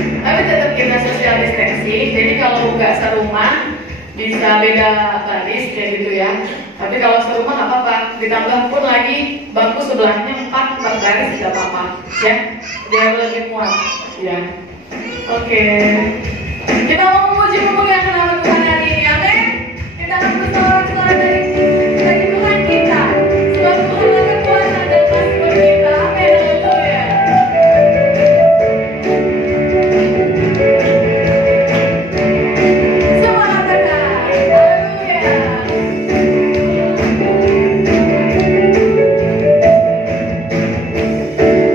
Tapi tetap kita social distancing. Jadi kalau buka serumah bisa beda baris kayak gitu ya. Tapi kalau serumah nggak apa-apa. Ditambah pun lagi bangku sebelahnya 4 baris tidak apa-apa ya. Biar lebih muat ya. Oke. Kita mau memuji memuliakan nama Tuhan hari ini, amin. Kita akan bersorak-sorai dari Tuhan kita. Sebab Tuhan akan kuasa dan kasih bagi kita, amin. Haleluya. Semua katakan, haleluya.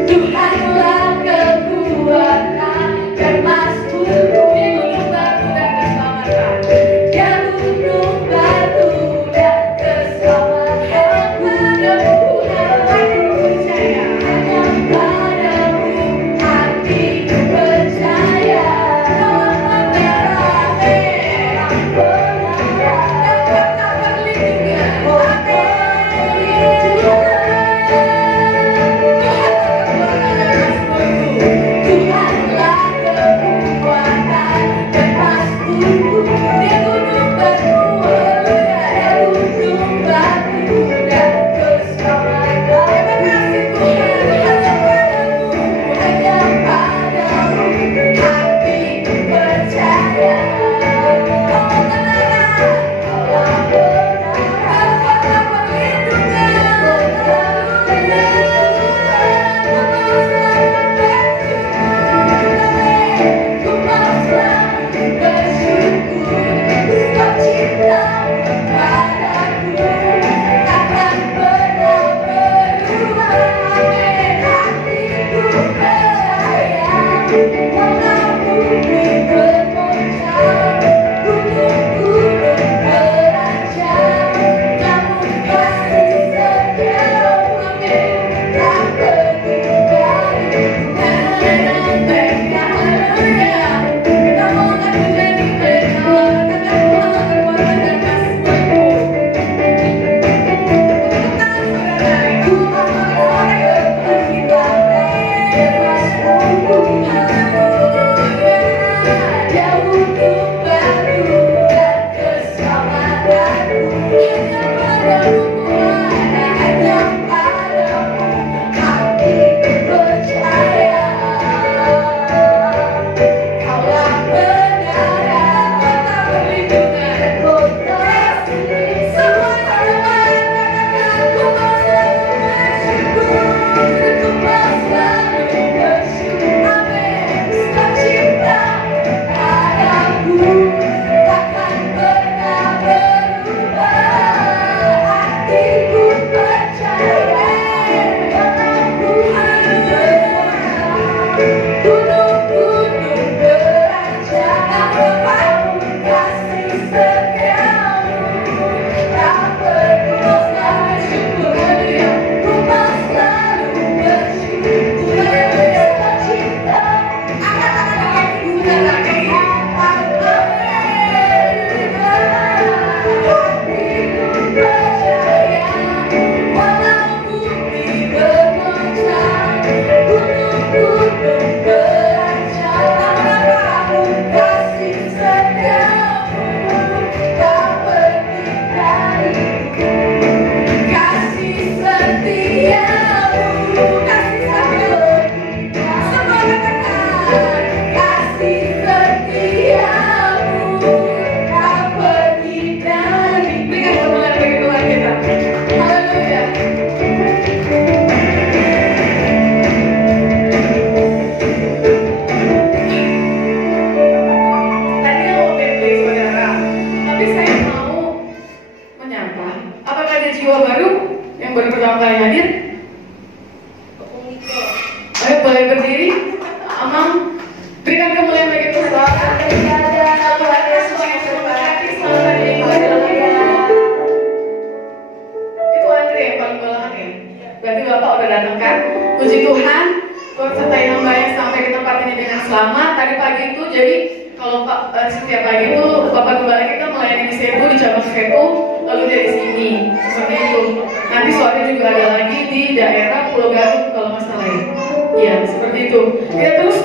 Tuhanlah kekuatan dan masmurku di gunung batu dan keselamatan. Dia gunung batu dan keselamatan. Padamu hatiku percaya, hanya padamu hatiku percaya. Kau mengarah merah penara dan kata perlindungan. Tuhanlah kekuatan dan masmurku di gunung batu, haleluya. Dia gunung batu dan keselamatan. Terima kasih Tuhan, hanya padamu hatiku percaya. Kau menara, kaulah menara, kata perlindungan. Setiap pagi itu Bapak Gembala kita melayani di Sebu, di cabang Sebu, lalu dari sini seperti itu. Nanti sore juga ada lagi di daerah Pulau Gadung kalau nggak salah ya. Iya seperti itu. Kita terus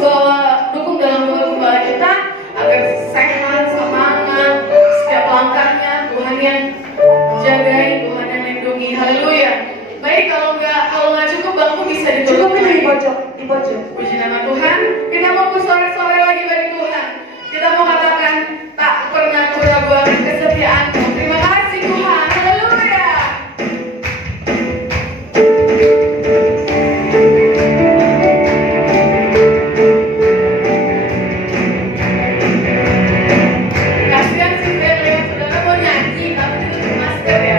dukung dalam Baik, kalau nggak cukup bangku bisa ditutup. Cukup di pojok, di pojok. Puji nama Tuhan. Kita mau bersorak-sorai lagi bagi Tuhan. Kita mau katakan tak pernah kuragukan akan kesetiaan-Mu. Terima kasih Tuhan. Haleluya. Kasihan sih saya saudara mau nyanyi tapi tutup masker ya.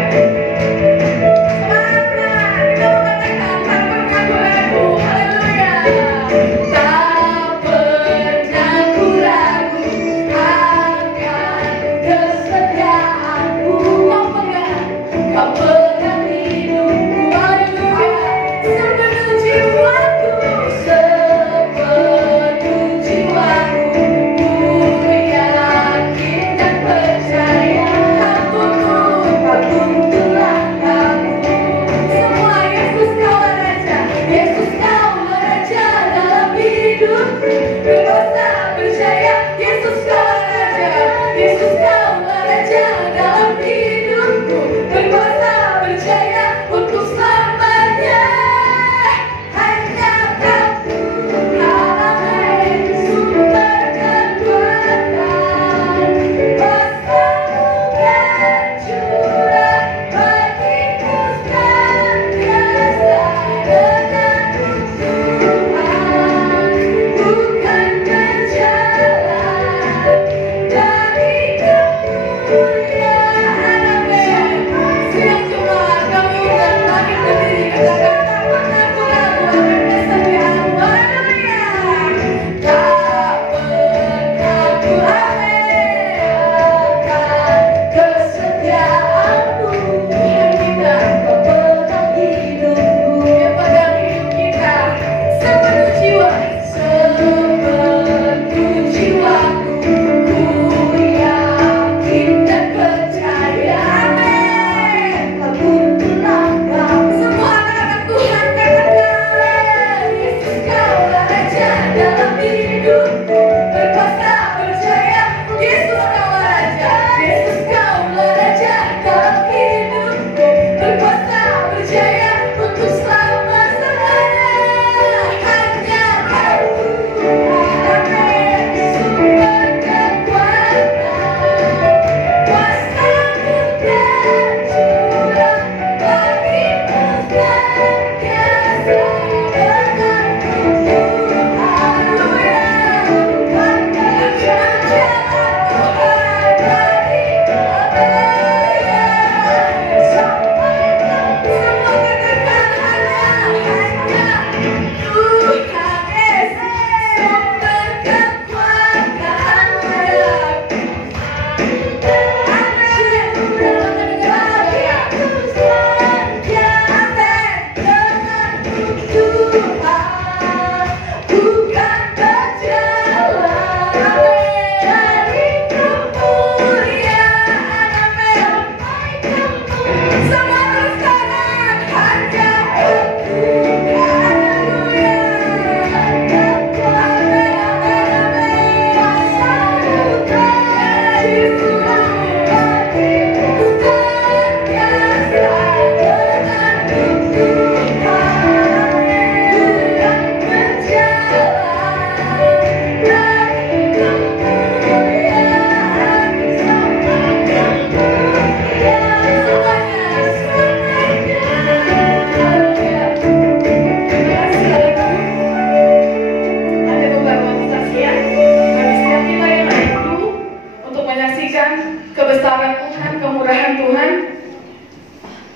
kebesaran Tuhan, kemurahan Tuhan.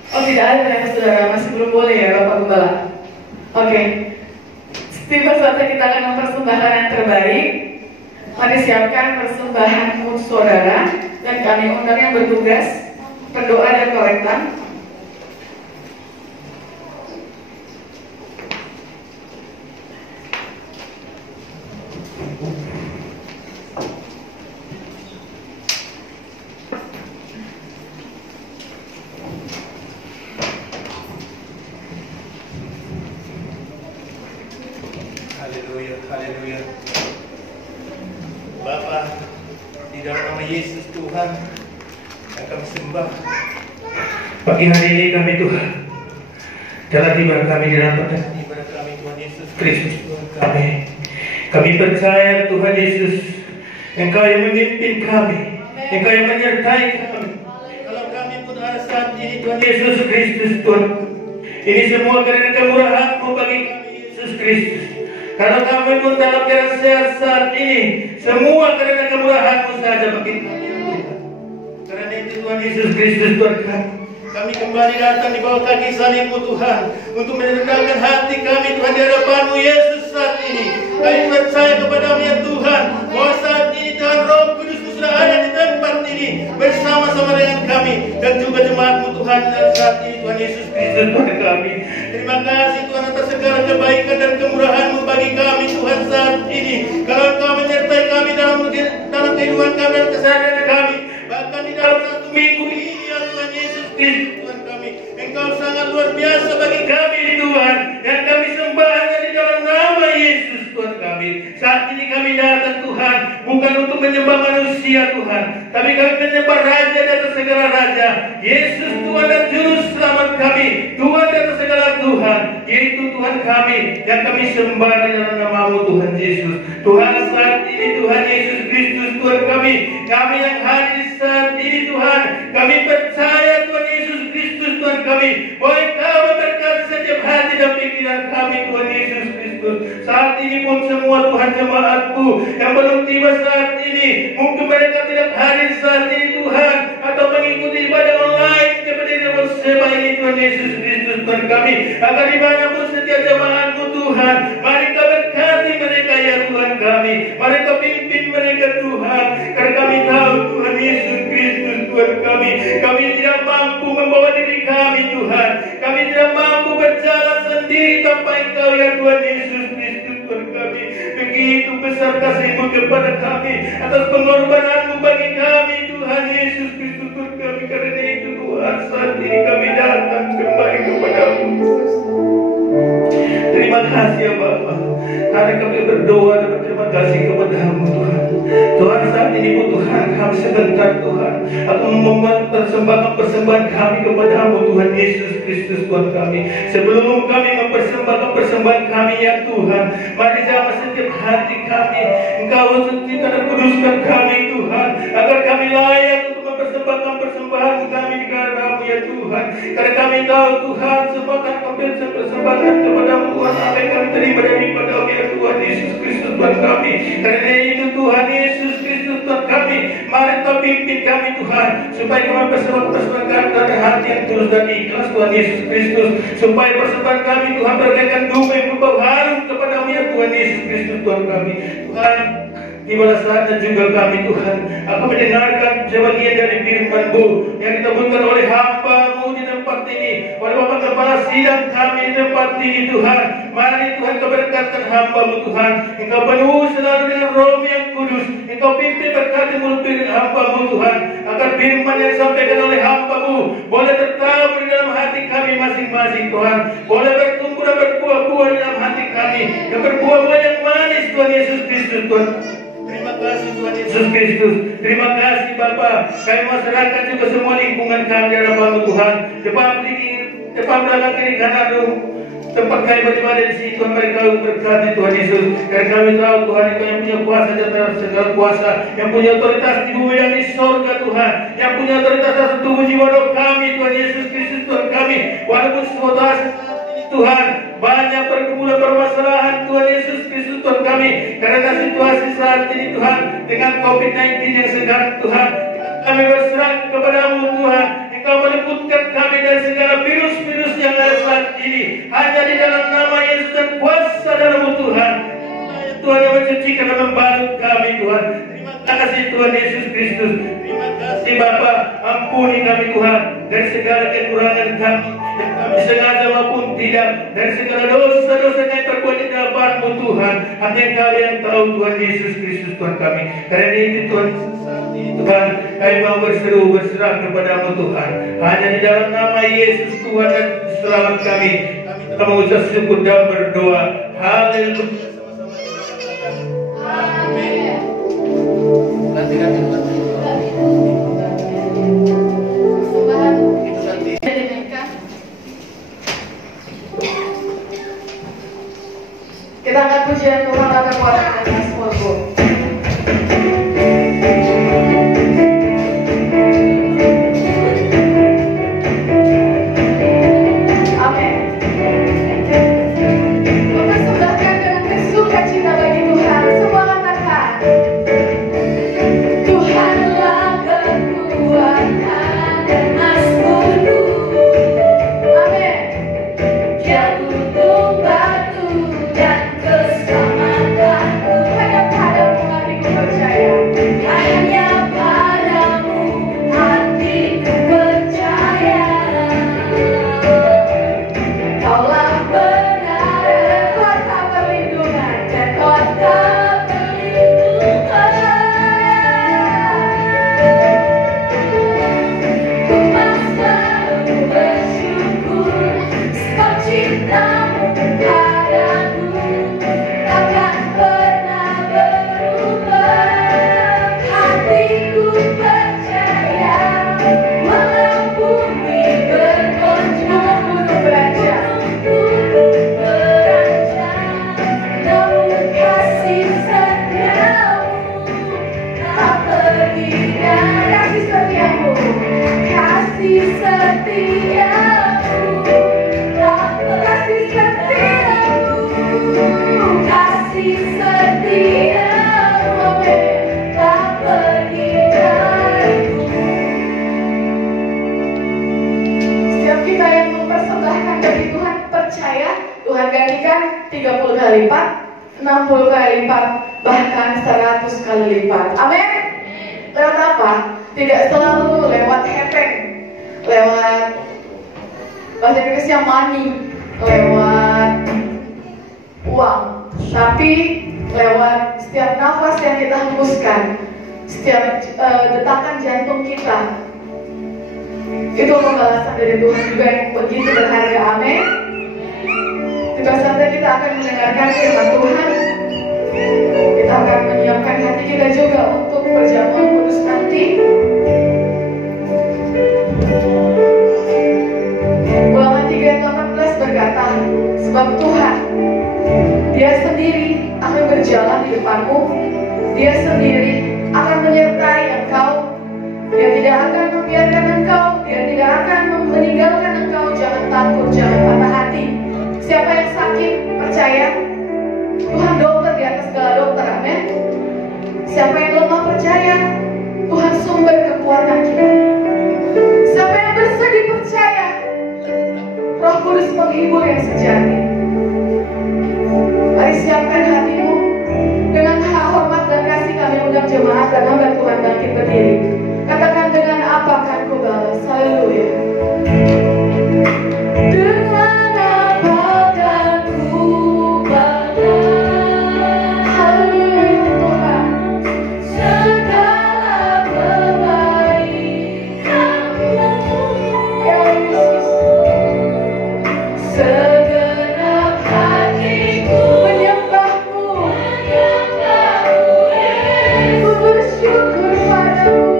Oh tidak ada ternyata saudara, masih belum boleh ya Bapak Gembala. Oke, tiba saatnya kita akan mempersembahkan yang terbaik. Mari siapkan persembahanmu saudara, dan kami undang yang bertugas berdoa dan korektan. Haleluya, haleluya. Bapa, di dalam nama Yesus Tuhan, yang kami sembah pagi hari ini kami Tuhan Dalam ibadah kami dirapatkan ibadah kami Tuhan Yesus Kristus Tuhan kami. kami. Kami percaya Tuhan Yesus, Engkau yang memimpin kami, Engkau yang menyertai kami. Kalau kami pun ada saat ini Tuhan Yesus Kristus Tuhan, ini semua karena kemurahan-Mu bagi kami Yesus Kristus. Kalau kami pun dalam keadaan saat ini, semua karena kemurahan-Mu saja bagi kami Tuhan. Karena itu Tuhan Yesus Kristus Tuhan Kami kembali datang di bawah kaki salib-Mu Tuhan, untuk merendahkan hati kami Tuhan di hadapan-Mu Yesus saat ini. Kami percaya kepada-Mu ya Tuhan, bahwa saat ini Tuhan Roh Kudus-Mu sudah ada di tempat ini bersama-sama dengan kami dan juga jemaat-Mu Tuhan saat ini Tuhan Yesus Kristus Tuhan kami. Terima kasih Tuhan atas segala kebaikan dan kemurahan-Mu bagi kami Tuhan saat ini. Kalau Engkau menyertai kami dalam kehidupan kami dan keseharian kami, bahkan di dalam satu minggu ini ya Tuhan Yesus Kristus Tuhan kami, Engkau sangat luar biasa bagi kami Tuhan, dan kami sembah hanya di dalam nama Yesus Tuhan kami. Saat ini kami datang Tuhan, bukan untuk menyembah manusia Tuhan, tapi kami menyembah Raja di atas segala Raja, Yesus Tuhan dan Juru Selamat kami, Tuhan di atas segala Tuhan, yaitu Tuhan kami yang kami sembah di dalam nama-Mu Tuhan Yesus. Tuhan saat ini Tuhan Yesus Kristus Tuhan kami yang hadir saat ini Tuhan, kami percaya Tuhan Yesus Kristus Tuhan kami, bahwa Engkau memberkati setiap hati dan pikiran kami Tuhan Yesus Kristus. Saat ini pun semua Tuhan jemaat-Mu yang belum tiba saat ini, mungkin mereka tidak hadir saat ini Tuhan, atau mengikuti ibadah online kepada bersama ini Tuhan Yesus Kristus Tuhan kami, agar dimanapun setiap jemaat-Mu Tuhan, mari Kau berkati mereka ya Tuhan kami, mari Kau pimpin mereka Tuhan, karena kami tahu Tuhan Yesus Kristus Tuhan kami tidak mampu membawa diri kami Tuhan, kami tidak mampu berjalan sendiri tanpa Engkau ya Tuhan Yesus Kristus Tuhan kami. Begitu besar kasih-Mu kepada kami, atas pengorbanan-Mu bagi kami Tuhan Yesus Kristus Tuhan kami. Karena itu Tuhan, saat ini kami datang kembali kepada-Mu. Terima kasih ya Bapa, karena kami berdoa dan berterima kasih kepada-Mu Tuhan. Tuhan saat ini Tuhan, kami sebentar Tuhan akan mempersembahkan persembahan kami kepada-Mu Tuhan Yesus Kristus Tuhan kami. Sebelum kami mempersembahkan persembahan kami ya Tuhan, mari jamah setiap hati kami, Engkau sucikan dan kuduskan kami Tuhan, agar kami layak untuk mempersembahkan persembahan kami di hadapan-Mu ya Tuhan. Karena kami tahu Tuhan, semua kami persembahkan kepada-Mu Tuhan, apa yang kami terima daripada-Mu ya Tuhan Yesus Kristus Tuhan kami. Karena itu Tuhan Yesus Kristus Tuhan kami, mari Kau pimpin kami Tuhan, supaya kami persembahkan dari hati yang tulus dan ikhlas Tuhan Yesus Kristus, supaya persembahan kami Tuhan bagaikan dupa yang berbau harum kepada-Mu ya Tuhan Yesus Kristus Tuhan kami. Tuhan, di mana saatnya juga kami Tuhan akan mendengarkan sebagian dari firman-Mu yang ditemukan oleh hamba-Mu di tempat ini, oleh Bapak Kepala Sidang kami di tempat ini Tuhan. Mari Tuhan Kau berkatkan hamba-Mu Tuhan, Engkau penuh selalu dengan Roh yang kudus, Engkau pimpin berkati mulut hamba-Mu Tuhan, agar firman yang disampaikan oleh hamba-Mu boleh tertabur di dalam hati kami masing-masing Tuhan, boleh bertumbuh dan berbuah-buah di dalam hati kami, dan berbuah-buah yang manis Tuhan Yesus Kristus Tuhan. Terima kasih Tuhan Yesus Kristus. Terima kasih Bapa. Kami masyarakat juga semua lingkungan kami hadapan-Mu Tuhan. Depan belakang kiri kanan tempat kami beribadah di sini Tuhan, mereka berkati Tuhan Yesus. Karena kami tahu Tuhan Engkau yang punya kuasa dan segala kuasa, yang punya otoritas di bumi dan di sorga Tuhan, yang punya otoritas atas tubuh jiwa roh kami Tuhan Yesus Kristus Tuhan kami. Walaupun semua Tuhan banyak pergumulan permasalahan Tuhan Yesus Kristus Tuhan kami, karena situasi saat ini Tuhan dengan COVID-19 yang sedang Tuhan, kami berserah kepada-Mu Tuhan. Engkau meluputkan kami dari segala virus-virus yang ada saat ini, hanya di dalam nama Yesus dan kuasa dalam-Mu Tuhan. Tuhan yang mencucikan dan membalut kami Tuhan. Terima kasih Tuhan Yesus Kristus. Terima kasih Bapa, ampuni kami Tuhan dari segala kekurangan kami, yang kami sengaja maupun tidak, dari segala dosa-dosa yang terbuat di hadapan-Mu Tuhan. Hanya Engkau yang tahu Tuhan Yesus Kristus Tuhan kami. Karena itu Tuhan, Tuhan, kami mau berserah kepada-Mu Tuhan. Hanya di dalam nama Yesus Tuhan dan Selamat kami mengucap syukur dan berdoa. Haleluya. Amin. Kita angkat pujian Tuhan akan kuatkan semua. Tuhan gantikan 30 kali lipat, 60 kali lipat, bahkan 100 kali lipat. Amin. Lewat apa? Tidak selalu lewat hepeng, lewat bahasa Inggrisnya money, lewat uang, tapi lewat setiap nafas yang kita hembuskan, setiap detakan jantung kita. Itu pembalasan dari Tuhan juga yang begitu berharga. Amin. Juga saatnya kita akan mendengarkan firman Tuhan. Kita akan menyiapkan hati kita juga untuk perjamuan kudus nanti. Ulangan 3:18 berkata, sebab Tuhan, Dia sendiri akan berjalan di depanmu, Dia sendiri akan menyertai engkau, Dia tidak akan membiarkan engkau, Dia tidak akan meninggalkan engkau. Jangan takut, jangan patah hati. Siapa yang sakit, percaya Tuhan dokter di atas segala dokter. Amin. Siapa yang lemah, percaya Tuhan sumber kekuatan kita. Siapa yang bersedih, percaya Roh Kudus menghibur yang sejati. Mari siapkan hatimu. Dengan hormat dan kasih kami undang jemaat dan hamba Tuhan bangkit berdiri. Katakan, dengan apa akan ku balas? Haleluya. Dengan apa akan ku balas? Haleluya Tuhan. Segala kebaikan-Mu, ya Yesus. Segenap hatiku menyembah-Mu, ku bersyukur padamu.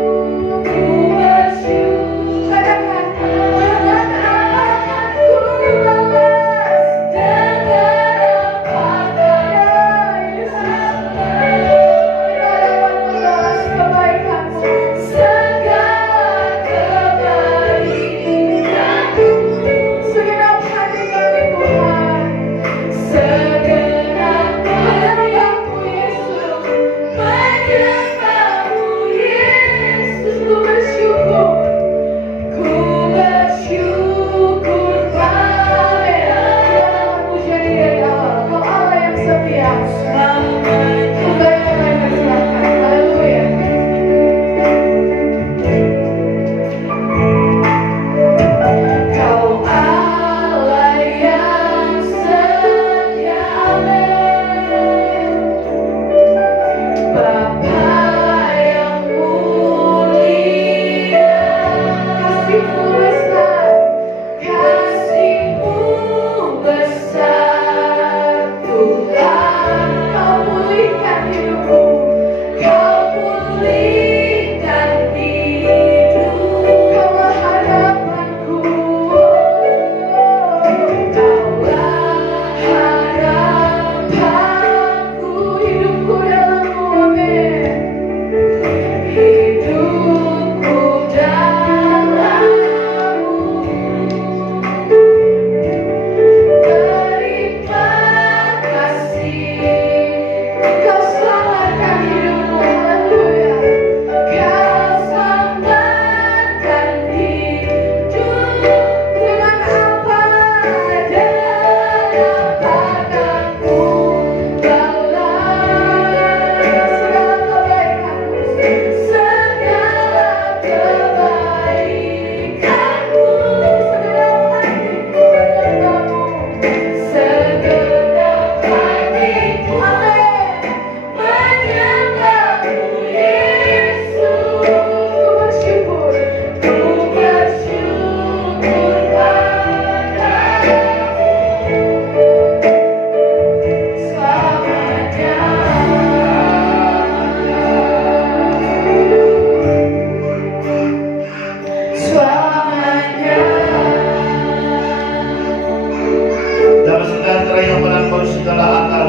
sejahtera yang melampaui segala akal.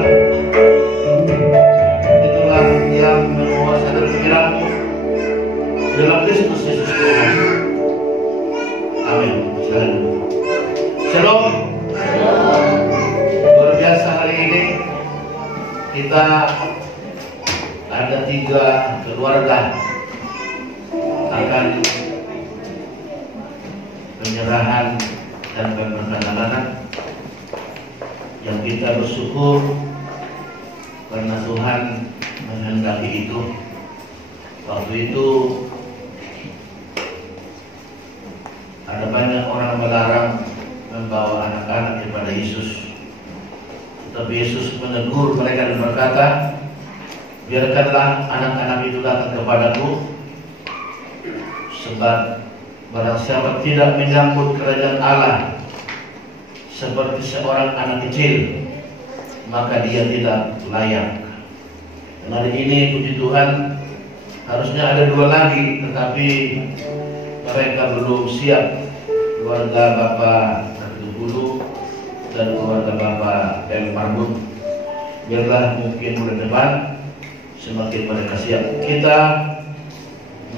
Itulah yang menguasai dan pikiranmu dalam Kristus Yesus Tuhan. Amin. Shalom. Luar biasa hari ini kita ada 3 keluarga akan penyerahan dan pemberkatan anak yang kita bersyukur karena Tuhan menghendaki itu. Waktu itu ada banyak orang melarang membawa anak-anak kepada Yesus, tetapi Yesus menegur mereka dan berkata, biarkanlah anak-anak itu datang kepadaku, sebab barang siapa tidak menyambut kerajaan Allah seperti seorang anak kecil, maka dia tidak layak. Dan hari ini puji Tuhan, harusnya ada 2 lagi, tetapi mereka belum siap. Keluarga Bapak Abdul Bulu dan keluarga Bapak El Marbun. Biarlah mungkin bulan depan semakin mereka siap, kita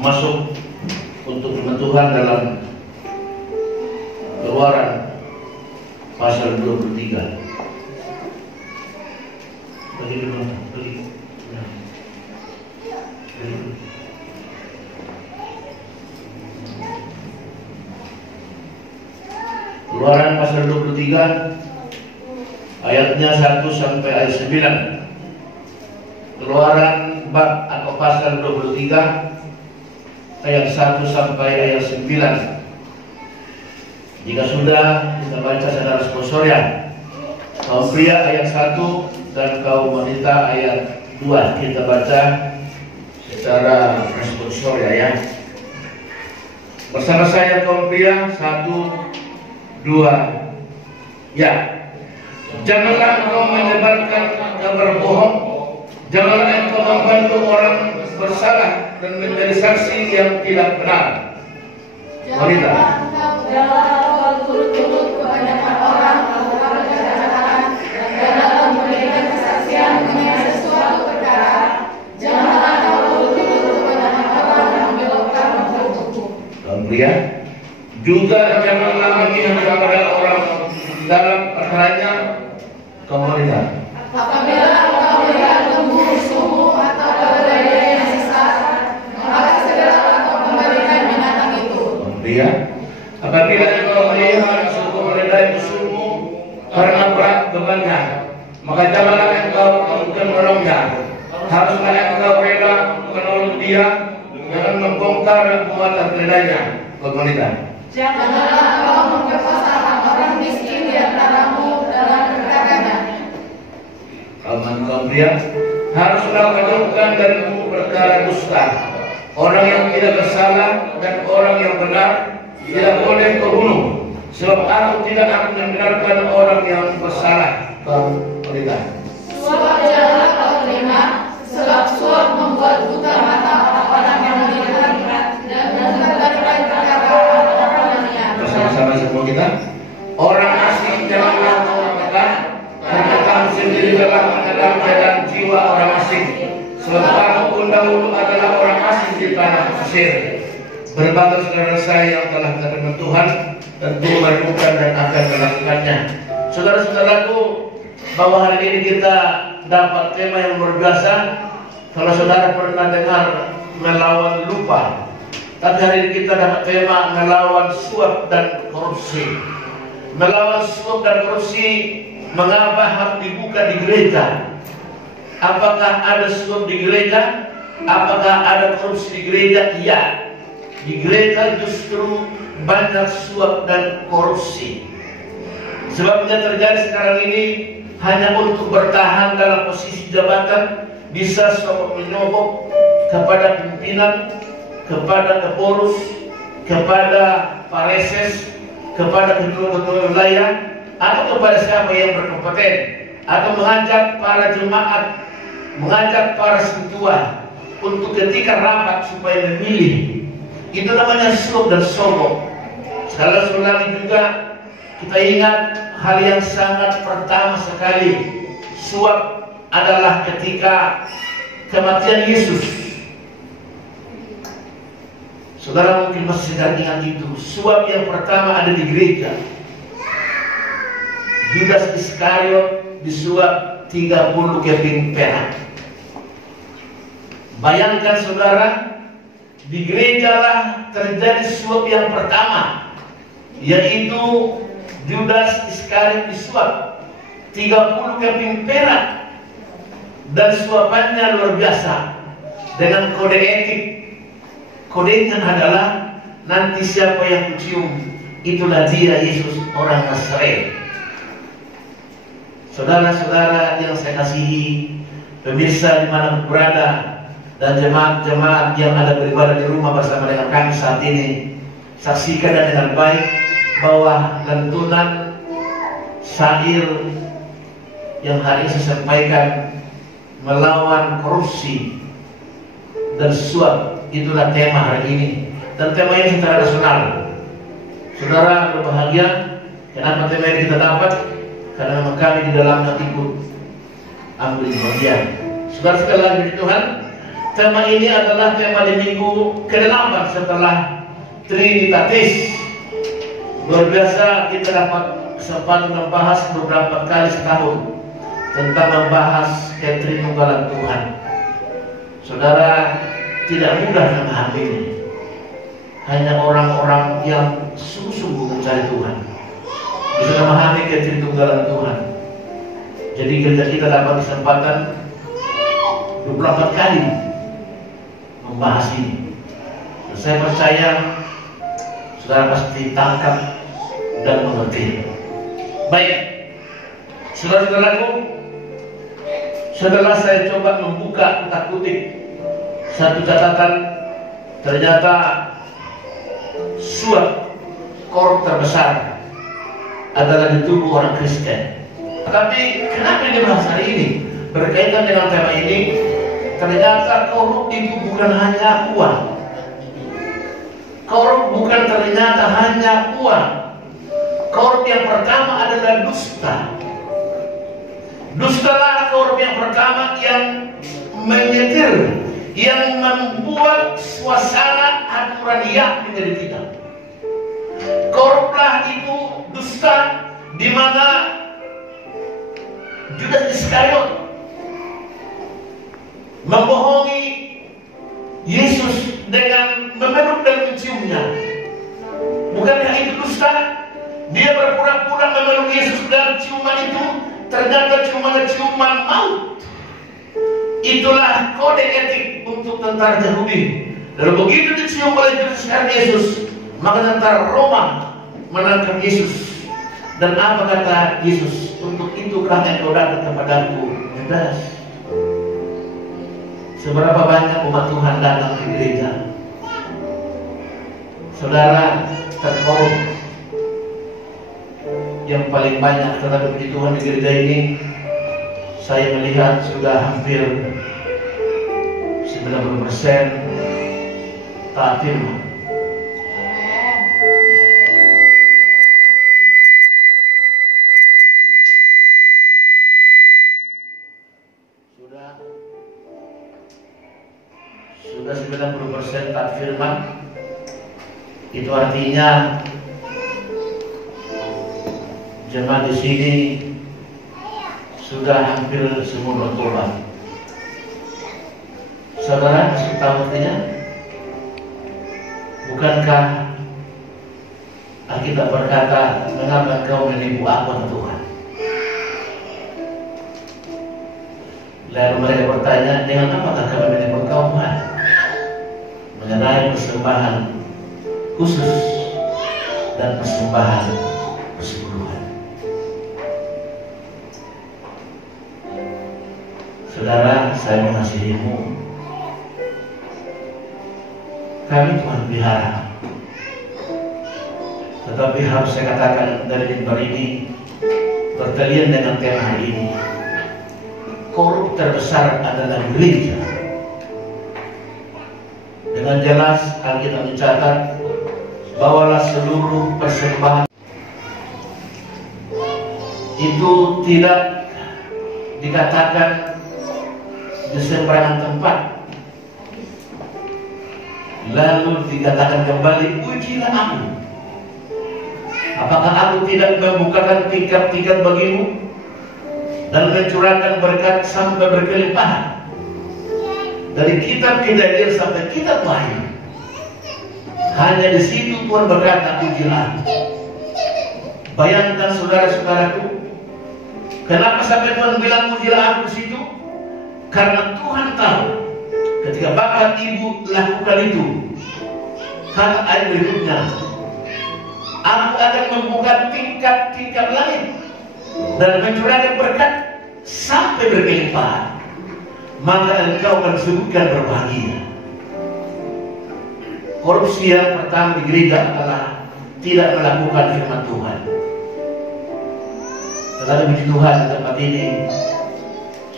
masuk untuk firman Tuhan dalam Keluaran pasal 23. Keluaran pasal 23 ayatnya 1 sampai ayat 9. Keluaran bab atau pasal 23 ayat 1 sampai ayat 9. Jika sudah, kita baca secara responsoria. Kaum pria ayat 1 dan kaum wanita ayat 2. Kita baca secara responsoria ya. Bersama saya kaum pria 1, 2. Ya. Janganlah engkau menyebarkan kabar bohong. Janganlah engkau membantu orang bersalah dan menjadi saksi yang tidak benar. Wanita. Janganlah engkau turut-turut kebanyakan orang melakukan kejahatan dan dalam memberikan kesaksian mengenai sesuatu perkara. Janganlah engkau turut-turut kebanyakan orang membelokkan hukum. Kaum pria. Juga janganlah memihak kepada orang dalam perkaranya. Kaum wanita. Apabila engkau melihat lembu musuhmu atau keledai yang sesat, maka segeralah engkau kembalikan binatang itu. Kaum pria. Apabila engkau melihat suku keledai musuhmu karena berat bebannya, maka janganlah engkau menolongnya. Haruslah engkau rela menolong dia, jangan membongkar muatan keledainya. Kaum wanita. Janganlah engkau memperkosa orang miskin di antaramu dalam perkaranya. Kaum pria, haruslah menjauhkan darimu perkara dusta. Orang yang tidak bersalah dan orang yang benar tidak boleh kau bunuh, sebab aku tidak akan membenarkan orang yang bersalah. Kaum wanita. Suap janganlah kau terima, sebab suap membuat buta mata orang-orang yang melihat dan mengabarkan perkara orang lainnya. Bersama-sama semua kita. Orang asing janganlah kau makan, karena kamu sendiri telah mengenal jalan jiwa orang asing. Sebab kamu pun dahulu adalah orang asing di tanah Mesir. Berbagai saudara saya yang telah terima Tuhan tentu merindukan dan akan melakukannya. Saudara-saudaraku, bahwa hari ini kita dapat tema yang luar biasa. Kalau saudara pernah dengar melawan lupa, tapi hari ini kita dapat tema melawan suap dan korupsi. Melawan suap dan korupsi, mengapa harus dibuka di gereja? Apakah ada suap di gereja? Apakah ada korupsi di gereja? Iya. Di gereja justru banyak suap dan korupsi. Sebabnya terjadi sekarang ini hanya untuk bertahan dalam posisi jabatan, bisa sokok menyogok kepada pimpinan, kepada kepurus, kepada pareses, kepada ketua-ketua wilayah, atau kepada siapa yang berkompeten, atau mengajak para jemaat, mengajak para setua untuk ketika rapat supaya memilih. Itu namanya suap dan sogok. Sekali lagi juga kita ingat hal yang sangat pertama sekali, suap adalah ketika kematian Yesus. Saudara mungkin masih sedang ingat itu. Suap yang pertama ada di gereja. Judas Iskariot disuap 30 keping perak. Bayangkan saudara, di gereja lah terjadi suap yang pertama, yaitu Judas Iskariot disuap 30 keping perak, dan suapannya luar biasa dengan kode etik. Kodenya adalah, nanti siapa yang kucium, itulah dia Yesus orang Nazaret. Saudara-saudara yang saya kasihi, pemirsa dimanapun berada, dan jemaat-jemaat yang ada beribadah di rumah bersama dengan kami saat ini, saksikan dengan baik bahwa lantunan syair yang hari ini saya sampaikan melawan korupsi dan suap, itulah tema hari ini, dan tema ini secara nasional. Saudara berbahagia. Kenapa tema ini kita dapat? Karena memang kami di dalamnya ikut ambil bagian. Saudara sekali lagi di Tuhan, tema ini adalah tema di minggu ke-8 setelah Trinitatis. Luar biasa, kita dapat kesempatan membahas beberapa kali setahun tentang membahas ketrinunggalan Tuhan. Saudara, tidak mudah memahaminya. Hanya orang-orang yang sungguh-sungguh mencari Tuhan bisa memahami ketrinunggalan Tuhan. Jadi kita dapat kesempatan 24 kali membahas ini. Dan saya percaya saudara pasti tangkap dan mengerti. Baik, saudara-saudaraku, setelah saya coba membuka kotak kutip satu catatan, ternyata suap korup terbesar adalah di tubuh orang Kristen. Tapi kenapa dibahas hari ini berkaitan dengan tema ini? Ternyata korup itu bukan hanya uang. Korup bukan ternyata hanya uang. Korup yang pertama adalah dusta. Dustalah korup yang pertama yang menyetir, yang membuat suasana aturan yang menjadi tidak. Koruplah itu dusta, di mana Judas Iskariot membohongi Yesus dengan memeluk dan menciumnya. Bukankah itu dusta? Dia berpura-pura memeluk Yesus dan ciuman itu ternyata ciuman maut. Itulah kode etik untuk tentara Yahudi. Lalu begitu dicium oleh Judas Yesus, maka tentara Roma menangkap Yesus. Dan apa kata Yesus? Untuk itukah engkau datang kepadaku, Judas? Seberapa banyak umat Tuhan datang ke gereja, saudara, terkorup. Yang paling banyak tetapi puji Tuhan di gereja ini, saya melihat sudah hampir 90% taat firman. Sudah 90% taat firman. Itu artinya jemaat di sini sudah hampir semua bertobat. Saudara, masih tahu artinya? Bukankah Alkitab berkata, mengapa kau menipu aku, Tuhan? Lalu mereka bertanya, dengan apakah kami menipu kau, Tuhan? Mengenai persembahan khusus dan persembahan persepuluhan. Saudara, saya mengasihimu. Kami Tuhan pelihara. Tetapi harus saya katakan dari mimbar ini, berkalian dengan tema hari ini, korup terbesar adalah gereja. Dengan jelas Alkitab mencatat, bawalah seluruh persembahan. itu tidak dikatakan di sembarangan tempat. Lalu dikatakan kembali, ujilah aku. Apakah aku tidak membukakan tingkat-tingkat bagimu dan mencurahkan berkat sampai berkelimpahan? Dari kitab Kejadian sampai kitab Wahyu, hanya di situ Tuhan berkata, ujilah. Bayangkan saudara-saudaraku, kenapa sampai Tuhan bilang ujilah aku di situ? Karena Tuhan tahu ketika bapak ibu lakukan itu, kata ayat berikutnya, aku akan membuka tingkat-tingkat langit dan mencurahkan berkat sampai berkelimpahan, maka engkau akan disebutkan berbahagia. Korupsi yang pertama di gereja adalah tidak melakukan firman Tuhan. Tetapi puji Tuhan, di tempat ini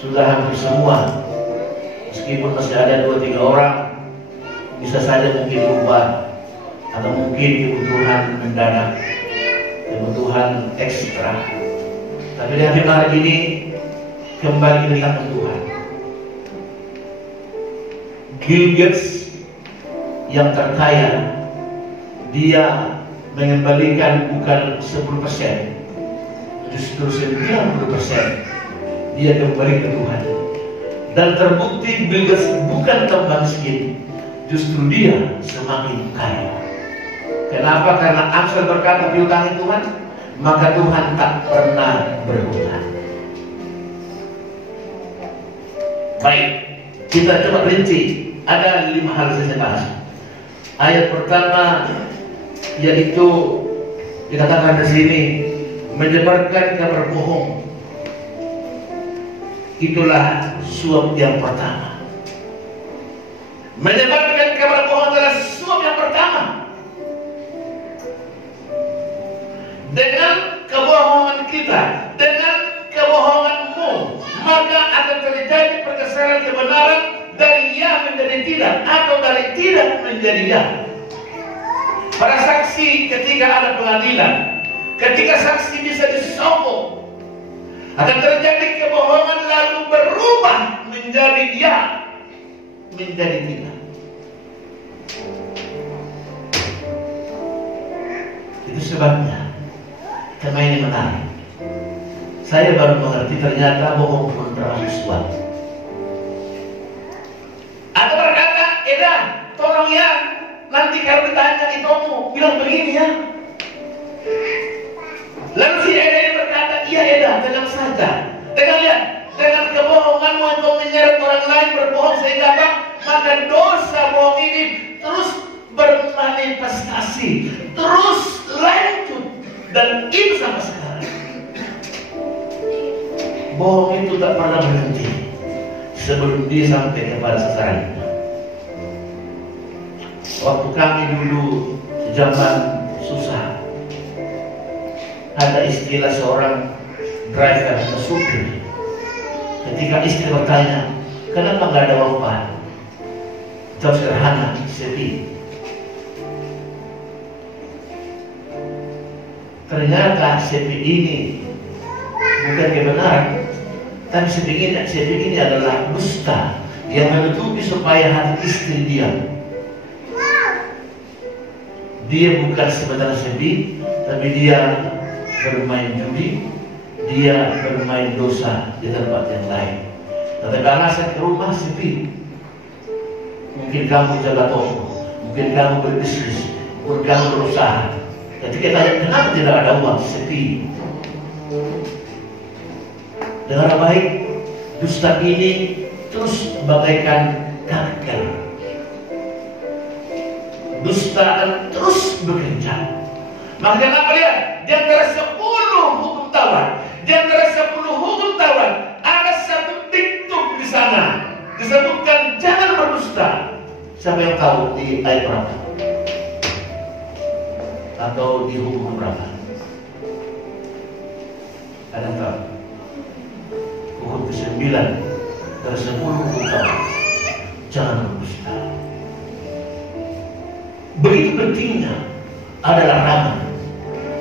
sudah hampir semua, meskipun masih ada 2-3 orang, bisa saja mungkin lupa atau mungkin kebutuhan mendadak, kebutuhan ekstra. Tapi di hari ini kembali kita ke Tuhan. Bill Gates yang terkaya, dia mengembalikan bukan 10%, justru 90% dia kembali ke Tuhan. Dan terbukti Bill Gates bukan tambah miskin, justru dia semakin kaya. Kenapa? Karena Amsal berkata, piutangi Tuhan, maka Tuhan tak pernah berhutang. Baik, kita coba rinci. Ada 5 hal saya bahas. Ayat pertama yaitu dikatakan di sini, menyebarkan kabar bohong. Itulah suap yang pertama. Menyebarkan kabar bohong adalah suap yang pertama. Dengan kebohongan kita, dengan kebohonganmu, maka akan terjadi pergeseran kebenaran dari ya menjadi tidak, atau dari tidak menjadi ya. Para saksi ketika ada pengadilan, ketika saksi bisa disogok, akan terjadi kebohongan lalu berubah menjadi ya, menjadi tidak. Itu sebabnya tema ini menarik. Saya baru mengerti ternyata bohong pun termasuk suap. Atau berkata, Eda, tolong ya, nanti kalau ditanya itomu bilang begini ya. Lalu si Eda ini berkata, iya Eda, tenang saja. Dengan kebohonganmu engkau menyeret orang lain berbohong sehingga apa? Maka dosa bohong ini terus bermanifestasi, terus lanjut, dan itu sampai sekarang. Bohong itu tak pernah berhenti sebelum dia sampai kepada sasarannya. Waktu kami dulu zaman susah, ada istilah seorang driver atau supir. Ketika istri bertanya, kenapa nggak ada wafat? Jawab sederhana, sepi. Ternyata sepi ini bukan kebenaran, tapi sepi ini adalah dusta yang menutupi supaya hati istri diam. Dia bukan sebenarnya sepi, tapi dia bermain judi, dia bermain dosa di tempat yang lain. Tetapi alasan ke rumah sepi. Mungkin kamu jaga toko, mungkin kamu berbisnis, mungkin kamu berusaha. Jadi kita tanya, kenapa tidak ada uang? Sepi. Dengar baik, dusta ini terus bagaikan kanker. Dusta akan terus bekerja. Maka kenapa dia? Di antara 10 hukum Taurat, di antara 10 hukum Taurat, ada satu diktum di sana disebutkan jangan berdusta. Siapa yang tahu di ayat berapa? Atau di hukum berapa? Ada yang tahu? Hukum ke-9 dari 10 hukum Taurat, jangan berdusta. Begitu pentingnya ada larangan.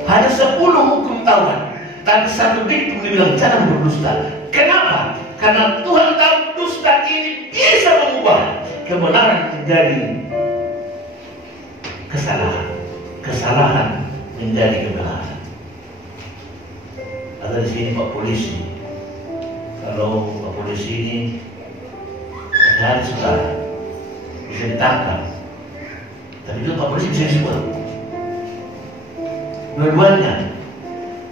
Hanya 10 hukum Taurat, Dan satu diktum dibilang jangan berdusta. Kenapa? Karena Tuhan tahu dusta ini bisa mengubah kebenaran menjadi kesalahan, kesalahan menjadi kebenaran. Ada di sini Pak Polisi. Kalau Pak Polisi ini hati-hati saudara, bisa ditangkap. Tapi itu Pak Polisi bisa disebut. Dua-duanya.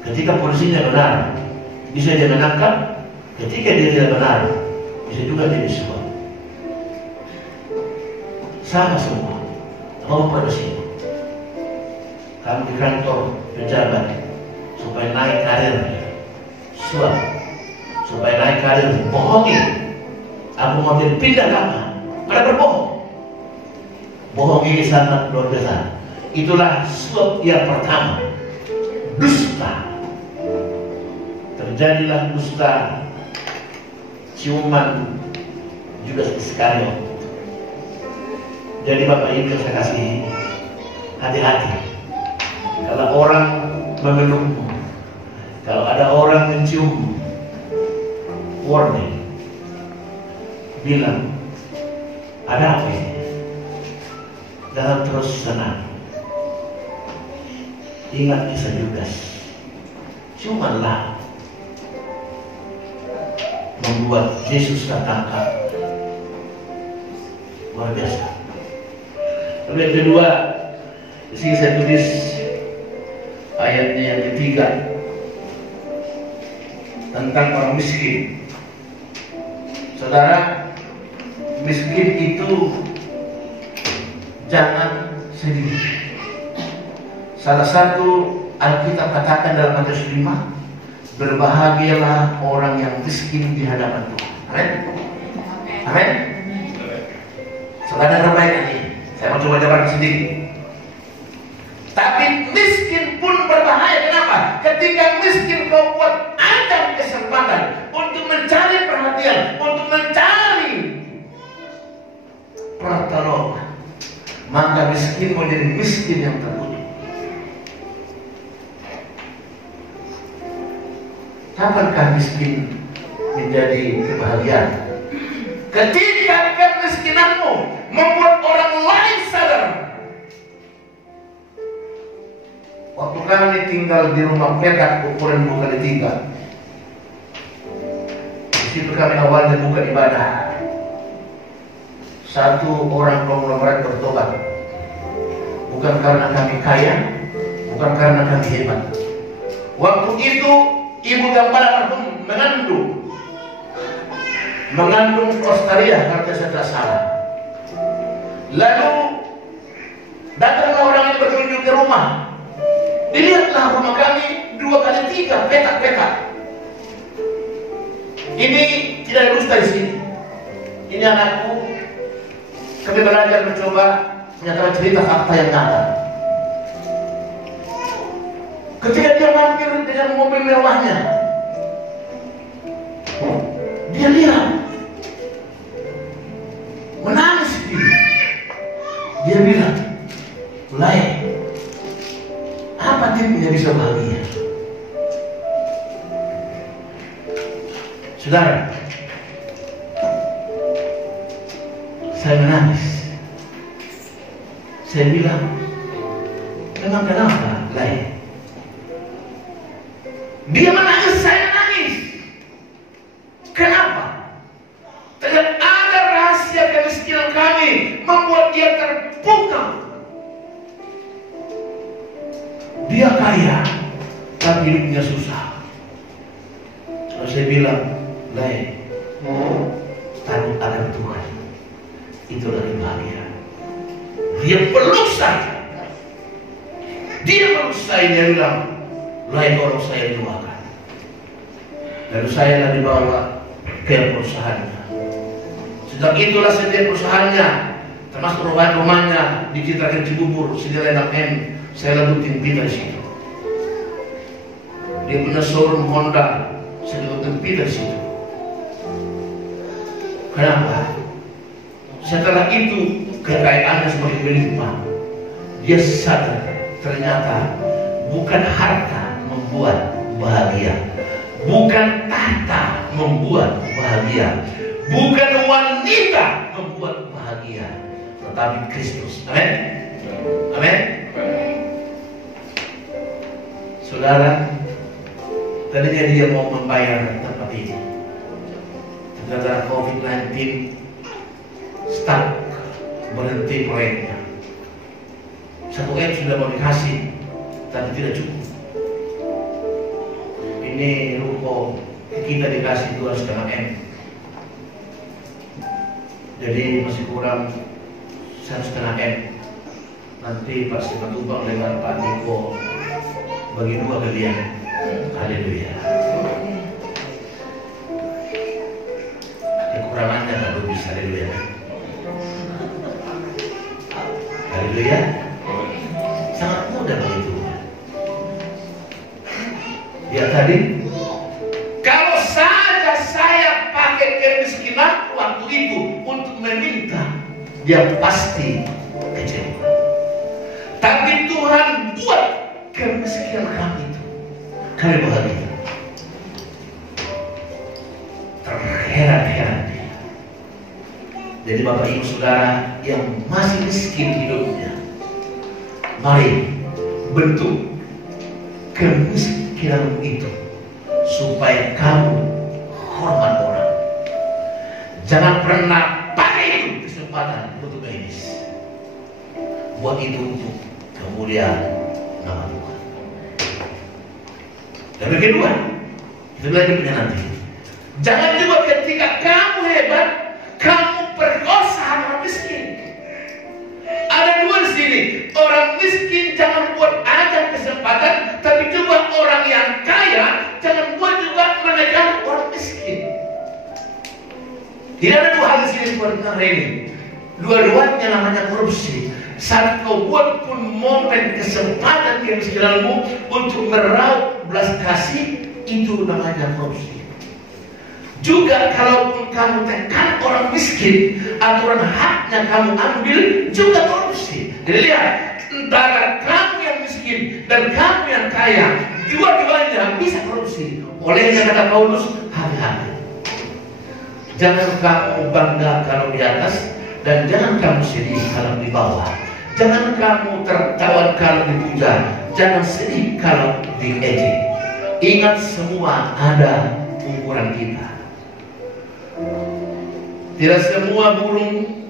Ketika polisinya benar, bisa dia menangkap. Ketika dia tidak benar, bisa juga dia disebut. Sama semua. Mau pada sini. Kamu di kantor pejabat supaya naik karirnya, suap supaya naik karir, bohongi. Aku mau pindah lama, pada berbohong. Bohong ini sangat luar biasa. Itulah suap yang pertama, dusta. Terjadilah dusta ciuman Judas Iskariot. Jadi Bapak Ibu yang saya kasih, hati-hati. Kalau orang memelukmu, kalau ada orang mencium, warning, bilang, ada apa ini? Jangan terus senang. Ingat kisah Judas. Ciumanlah membuat Yesus tertangkap. Luar biasa. Lalu yang kedua, di sini saya tulis ayatnya yang ketiga tentang orang miskin. Saudara, miskin itu jangan sedih. Salah satu Alkitab katakan dalam Matius 5, berbahagialah orang yang miskin di hadapan Tuhan. Amin. Amin. Saudara terbaik ini, saya mau coba jabarkan sedikit. Tapi miskin pun berbahaya. Kenapa? Ketika miskin kau buat ada kesempatan untuk mencari perhatian, untuk mencari pertolongan, maka miskin menjadi miskin yang terkutuk. Kapankah miskin menjadi kebahagiaan? Ketika kemiskinanmu membuat orang lain sadar. Waktu kami tinggal di rumah petak ukuran 2x3, di situ kami awalnya buka ibadah. Satu orang konglomerat bertobat, bukan karena kami kaya, bukan karena kami hebat. Waktu itu ibu gambar almarhum mengandung Australia, kalau saya tidak salah. Lalu datanglah orang ini berkunjung ke rumah. Dilihatlah rumah kami 2x3 petak-petak. Ini tidak ada dusta di sini. Ini anakku. Kami belajar mencoba menyatakan cerita fakta yang nyata. Ketika dia mampir dengan mobil mewahnya, dia lihat, menangis dia. Dia bilang, "Lai, apa tipnya bisa bahagia?" Saudara, saya menangis. Saya bilang, "Memang kenapa, Lai?" Dia menangis, saya menangis. Kenapa? Ternyata ada rahasia kemiskinan kami membuat dia terbuka. Dia kaya, tapi hidupnya susah. Lalu saya bilang, "Lai, takut akan Tuhan, itu lebih bahagia." Dia peluk saya. Dia bilang, "Lai, tolong saya doakan." Lalu saya dibawa ke perusahaannya. Sejak itulah setiap perusahaannya, termasuk rumahnya di Citrakan Cibubur, senilai 6 M, saya ledutin pindah di situ. Dia punya showroom Honda, saya ledutin pindah di situ. Kenapa? Setelah itu kekayaannya semakin berlimpah. Dia sadar ternyata bukan harta membuat bahagia. Bukan tahta membuat bahagia, bukan wanita membuat bahagia, tetapi Kristus. Amin. Amin. Saudara, tadinya dia mau membayar tempat ini, gara-gara COVID-19 stuck, berhenti proyeknya. 1 M sudah mau dikasih, tapi tidak cukup. Ini ruko kita dikasih 2,5 M, jadi masih kurang 1,5 M. Nanti Pak Simatubang dengan Pak Niko bagi 2 kalian. Haleluya. Kekurangannya kalau bisa. Haleluya. Haleluya. Sangat mudah begitu. Ya tadi, kalau saja saya pakai kemiskinan waktu itu untuk meminta, dia pasti kecewa. Tapi Tuhan buat kemiskinan kami itu, kami bahagia. Terheran-heran dia. Jadi Bapak Ibu Saudara yang masih miskin hidupnya, mari bentuk kemiskinan itu supaya kamu hormat orang. Jangan pernah pakai itu kesempatan untuk egois. Buat itu untuk kemuliaan nama Tuhan. Dan yang kedua, itu lagi punya nanti. Jangan juga ketika kamu hebat, kamu perkosa orang miskin. Ada 2 di sini. Orang miskin jangan buat aja kesempatan, tapi juga orang yang kaya jangan buat juga menekan orang miskin. Tidak ada 2 hal di sini seperti ini. Dua-duanya namanya korupsi. Saat kau buat pun momen kesempatan kemiskinanmu untuk meraup belas kasih, itu namanya korupsi. Juga kalaupun kamu tekan orang miskin, aturan haknya kamu ambil, juga korupsi. Jadi lihat, antara kamu yang miskin dan kamu yang kaya, dua-duanya bisa korupsi. Olehnya kata Paulus, hati-hati. Jangan kamu bangga kalau di atas, dan jangan kamu sedih kalau di bawah. Jangan kamu tertawa kalau dipuja, jangan sedih kalau diejek. Ingat semua ada ukuran kita. Tidak semua burung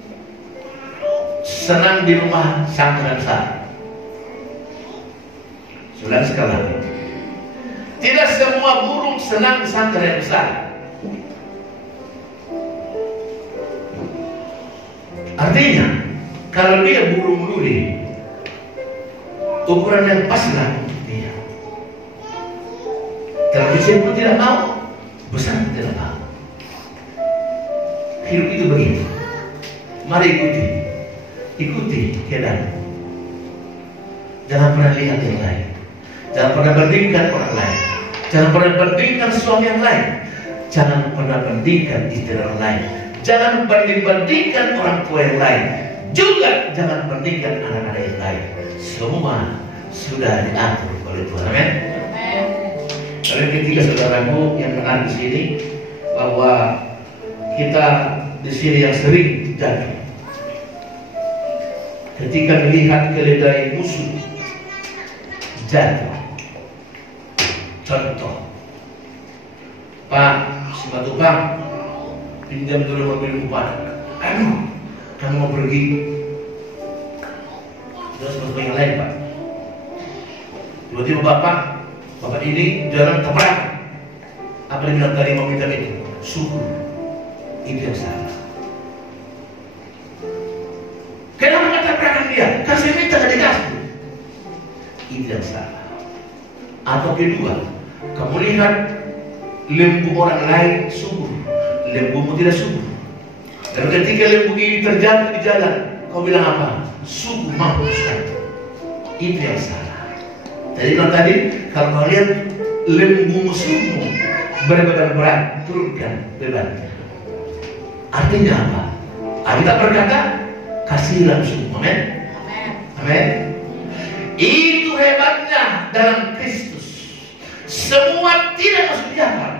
senang di rumah sang besar. Saudara sekalian, tidak semua burung senang di sang besar. Artinya, kalau dia burung luri, ukuran yang paslah untuk dia. Kalau kecil pun tidak mau, besar pun tidak mau. Hidup itu begitu. Mari ikuti keadaan. Jangan pernah lihat yang lain. Jangan pernah bandingkan orang lain. Jangan pernah bandingkan suami yang lain. Jangan pernah bandingkan istri orang lain. Jangan bandingkan orang tua yang lain. Juga jangan bandingkan anak-anak yang lain. Semua sudah diatur oleh Tuhan. Amin. Lalu ketiga saudaraku yang menarik di sini, bahwa kita di sini yang sering jatuh ketika melihat keledai musuh jatuh. Contoh, Pak Simatubang pinjam dulu mobil Pak. Aduh, kamu mau pergi? Terus mobil yang lain Pak. Tiba-tiba bapak ini jalan tabrakan. Apa yang bilang tadi mau minta itu? Syukur. Itu yang salah. Kenapa nggak tabrakan dia? Kasih minta nggak dikasih. Itu yang salah. Atau kedua, kamu lihat lembu orang lain subur, lembumu tidak subur. Dan ketika lembu ini terjatuh di jalan, kau bilang apa? Subur, mampus kan? Itu yang salah. Jadi tadi, kalau kau lihat lembu musuhmu berbeban berat, turunkan bebannya. Artinya apa? Alkitab berkata, kasih langsung. Amin. Amin. Itu hebatnya dalam Kristus. Semua tidak masuk di akal.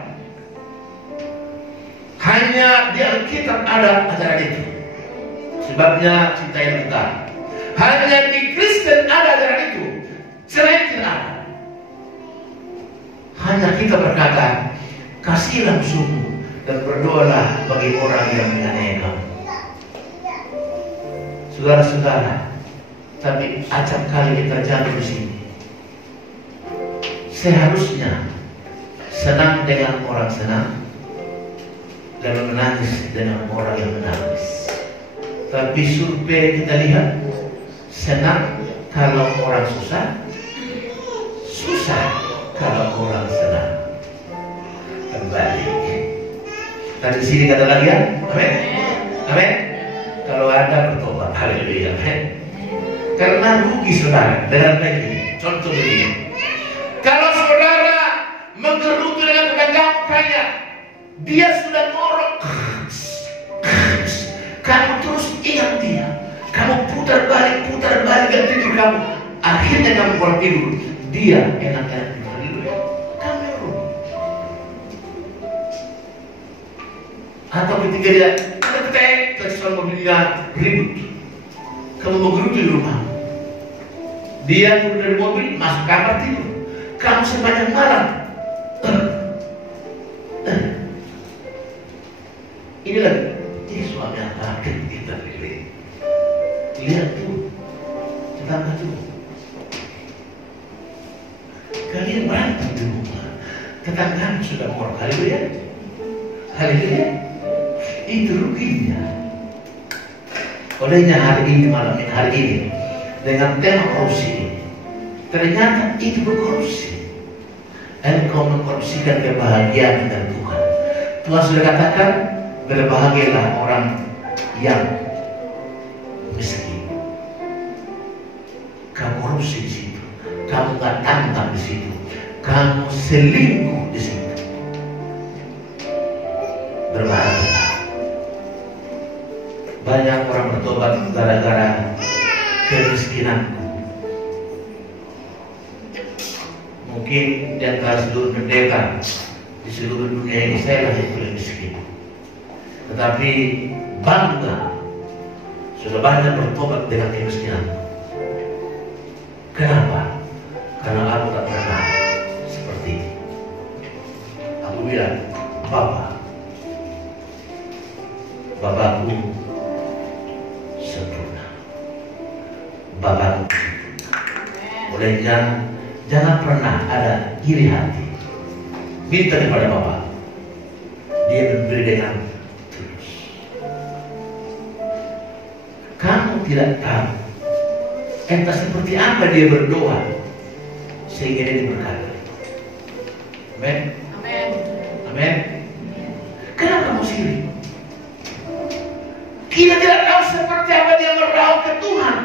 Hanya di Alkitab ada ajaran itu. Sebabnya cintai kita. Hanya di Kristen ada ajaran itu. Selain tidak ada. Hanya kita berkata, kasihilah musuhmu dan berdoalah bagi orang yang menganiaya kamu. Saudara-saudara, tapi acap kali kita jatuh di sini. Seharusnya senang dengan orang senang dan menangis dengan orang yang menangis. Tapi survei kita lihat, senang kalau orang susah, susah kalau orang senang. Kembali. Tadi sini kata lagi ya, amin, amin. Kalau ada bertobat, haleluya, amin. Karena rugi saudara dengan begini. Contoh begini. Kalau saudara menggerutu dengan tetangga kaya, dia sudah ngorok, kamu terus ingat dia, kamu putar balik dan tidur kamu, akhirnya kamu pulang tidur, dia enak-enak tidur, kamu rugi. Atau ketika dia kecuali mobilnya ribut, kamu mau gerutu di rumah, dia turun dari mobil masuk kamar tidur. Kamu sepanjang malam inilah ini suami anak kita pilih. Lihat tuh tetangga tuh, kalian berantem di rumah, tetangga sudah ngorok. Haleluya, haleluya. Itu ruginya. Olehnya hari ini malam ini dengan tema korupsi, ternyata itu berkorupsi. Engkau mengkorupsikan kebahagiaan dengan Tuhan. Tuhan sudah katakan, berbahagialah orang yang miskin. Kamu korupsi di situ, kamu gak tantang di situ, kamu selingkuh di situ. Berbahagia. Banyak orang bertobat gara-gara kemiskinanku. Mungkin di antara seluruh pendeta di seluruh dunia ini saya lah yang paling miskin. Tetapi bangga sudah banyak bertobat dengan kemiskinan. Kenapa? Karena aku tak pernah seperti ini. Aku bilang, Bapakku sempurna. Bapakku. Olehnya jangan pernah ada iri hati. Minta kepada Bapak, dia memberi dengan tulus. Kamu tidak tahu entah seperti apa dia berdoa sehingga dia diberkati. Amin. Amin. Amin. Kenapa kamu sendiri? Kita tidak tahu seperti apa dia meraup ke Tuhan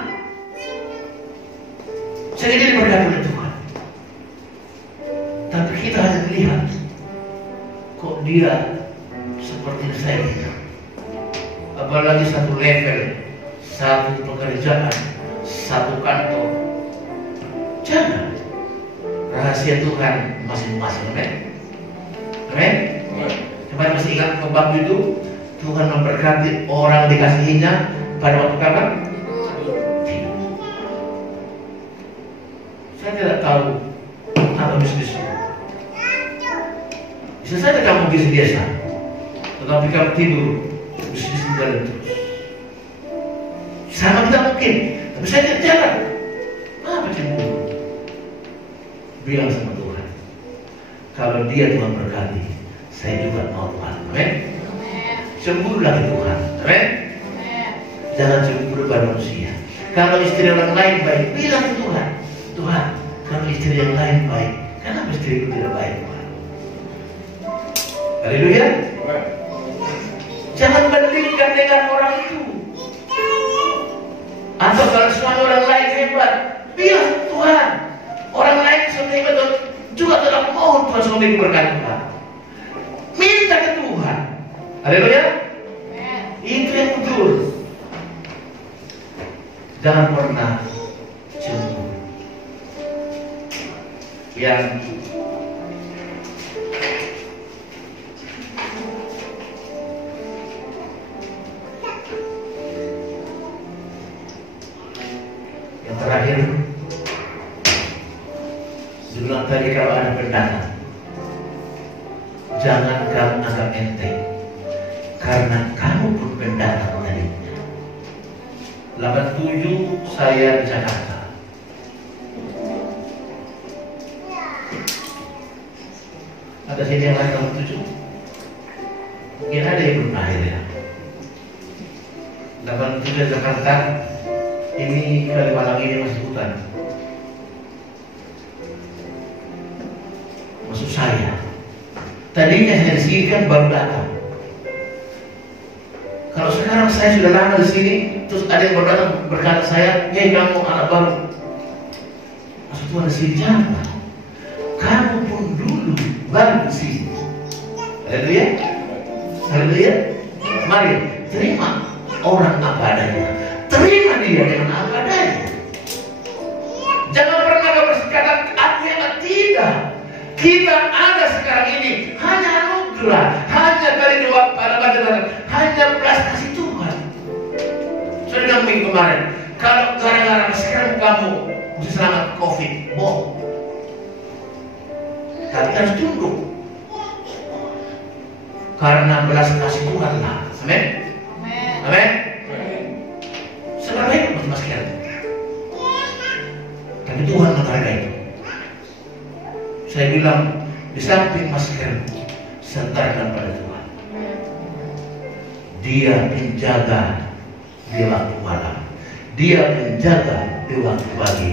sehingga dia diberkati oleh Tuhan. Tapi kita hanya melihat kok dia seperti saya kita. Apalagi satu level, satu pekerjaan, satu kantor. Jangan. Rahasia Tuhan masing-masing. Amin. Amin. Kemarin masih ingat khotbah itu, Tuhan memberkati orang dikasihinya pada waktu kapan? Tidur. Saya tidak tahu apa bisnis. Bisa saja kamu bisnis biasa, tetapi kamu tidur, bisnis jalan terus. Sama kita mungkin, tapi saya tidak jalan. Apa cemburu? Bilang sama Tuhan, kalau dia Tuhan berkati, saya juga mau Tuhan. Amin. Cemburu lagi Tuhan. Amin. Jangan cemburu pada manusia. Kalau istri orang lain baik, bilang ke Tuhan, Tuhan, kalau istri yang lain baik, kenapa istriku tidak baik? Haleluya. Jangan bandingkan dengan orang itu. Atau kalau suami orang lain hebat, bilang Tuhan, orang lain suami hebat juga tetap mohon Tuhan suami berkati Tuhan. Minta ke Tuhan. Haleluya. Itu yang betul. Jangan pernah cemburu. Yang anggap enteng, karena kamu pun pendatang nantinya. 87 saya di Jakarta. Ada sini yang lain 87? Mungkin ada yang belum lahir ya. 87 di Jakarta. Ini Kalimalang ini masih hutan. Maksud saya, tadinya saya di sini kan baru datang. Kalau sekarang saya sudah lama di sini, terus ada yang baru datang berkata saya, "Hei kamu anak baru." Maksud Tuhan di sini jangan. Kamu pun dulu baru di sini. Haleluya, haleluya. Mari terima orang apa adanya. Terima dia dengan apa adanya. Jangan pernah kau berkata artinya tidak. Kita ada sekarang ini hanya anugerah, hanya dari doa pada badan, hanya belas kasih Tuhan. Sudah minggu kemarin, kalau gara-gara sekarang kamu bisa selamat COVID, bohong. Tapi harus tunduk karena belas kasih Tuhan lah. Amin. Amin. Seberapa itu masker? Tapi Tuhan menghargai. Saya bilang di samping masker, sertakan pada Tuhan. Dia penjaga di waktu malam, dia penjaga di waktu pagi,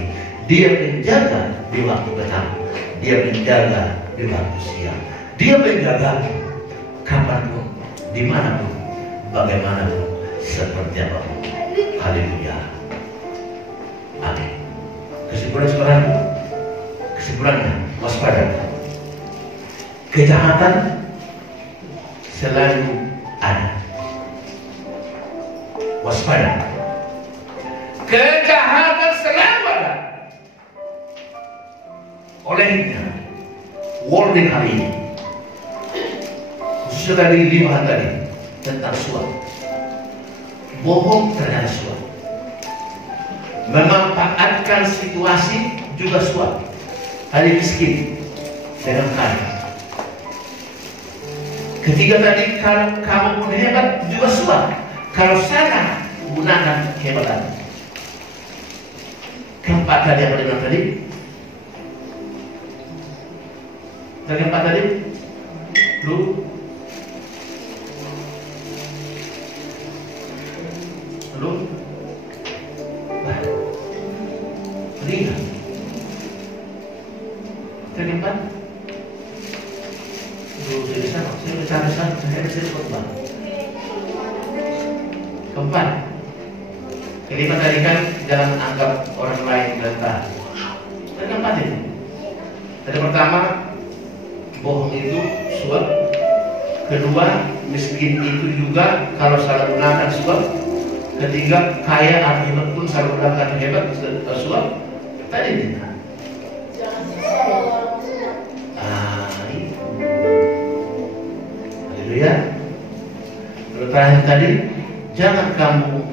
dia penjaga di waktu petang, dia penjaga di waktu siang, dia penjaga kapanpun, dimanapun, bagaimanapun, seperti apapun. Haleluya. Amin. Kesimpulan saudaraku, kesimpulannya waspada. Kejahatan selalu ada. Waspada. Kejahatan selalu ada. Olehnya, warning hari ini, khususnya dari 5 tadi tentang suap. Bohong terhadap suap. Memanfaatkan situasi juga suap. Hari miskin dengan kaya. Ketiga tadi, kalau kamu pun hebat juga suap. Kalau sana gunakan kehebatan. Keempat tadi apa dia bilang tadi? Keempat tadi, lu ringan. Keempat, lu dari sana, saya bicara sana, saya khotbah. Keempat, kelima tadi kan jangan anggap orang lain rendah. Dan keempat itu, tadi pertama bohong itu suap. Kedua, miskin itu juga kalau salah gunakan suap. Ketiga, kaya atau hebat pun salah gunakan hebat suap. Tadi itu. Haleluya. Lalu terakhir tadi, jangan kamu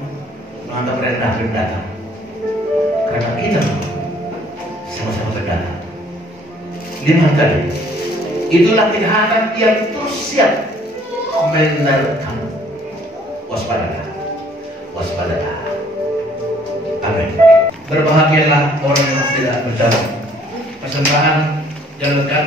menganggap rendah pendatang, karena kita sama-sama pendatang. 5 tadi, itulah kejahatan yang terus siap meneror kamu. Waspadalah, waspadalah. Amin. Berbahagialah orang yang tidak berjalan. Persembahan jalankan.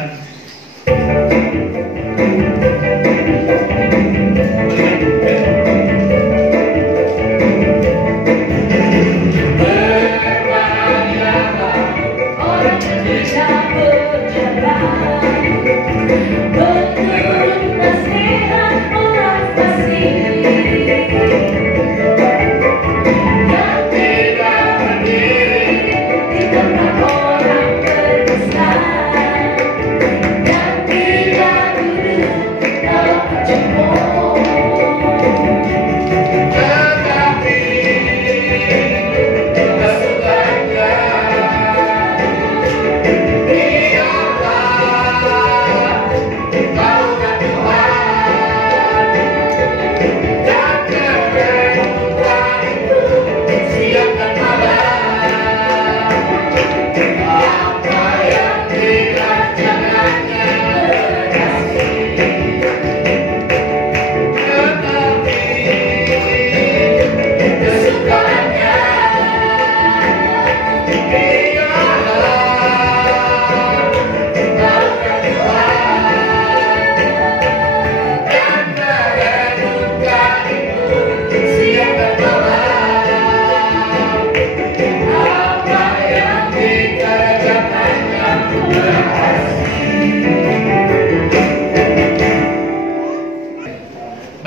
Orang berdusta dan tidak duduk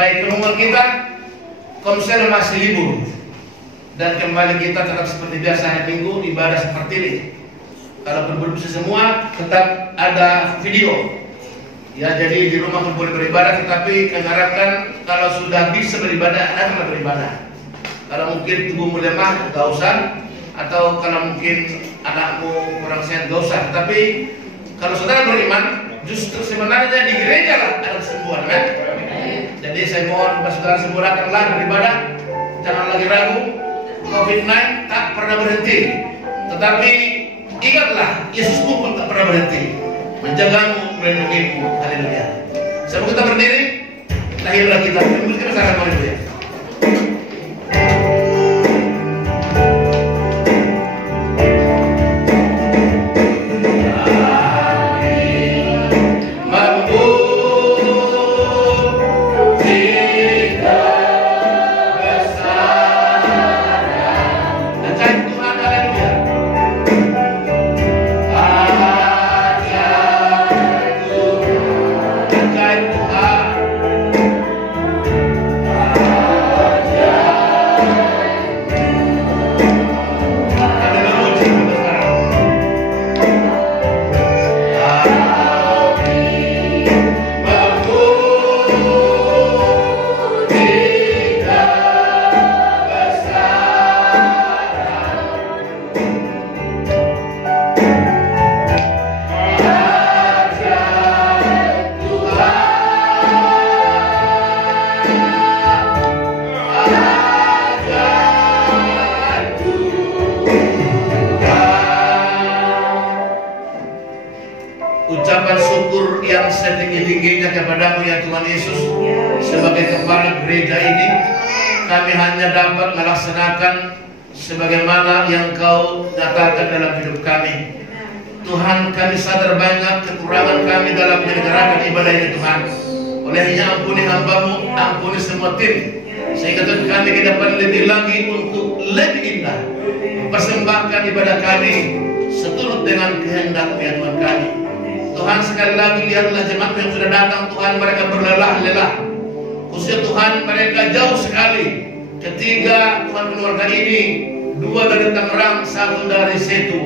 Baik, teman kita, Komsel masih libur dan kembali kita tetap seperti biasa hari Minggu ibadah seperti ini. Kalau berbersih semua tetap ada video. Ya, jadi di rumah pun boleh beribadah, tetapi kengharapkan kalau sudah bisa beribadah, datanglah beribadah. Kalau mungkin tubuhmu lemah, gak usah. Atau kalau mungkin anakmu kurang sehat, gak usah. Tapi kalau saudara beriman, justru sebenarnya di gereja lah ada kesembuhan, kan? Jadi saya mohon saudara semua datanglah beribadah, jangan lagi ragu. COVID-19 tak pernah berhenti, tetapi ingatlah Yesusmu pun tak pernah berhenti menjagamu, melindungimu. Haleluya. Sebelum kita berdiri, lahirlah kita. Kita bersama, haleluya. Ucapan syukur yang setinggi-tingginya kepadamu ya Tuhan Yesus. Sebagai kepala gereja ini, kami hanya dapat melaksanakan sebagaimana yang Kau nyatakan dalam hidup kami. Tuhan, kami sadar banyak kekurangan kami dalam menyelenggarakan ibadah ini Tuhan. Olehnya ampuni hamba-Mu, ampuni semua tim, sehingga Tuhan kami ke depan lebih lagi untuk lebih indah mempersembahkan ibadah kami seturut dengan kehendak-Mu ya Tuhan kami. Tuhan, sekali lagi lihatlah jemaat yang sudah datang Tuhan, mereka berlelah-lelah. Khususnya Tuhan, mereka jauh sekali. Ketiga Tuhan keluarga ini, 2 dari Tangerang, 1 dari Setu.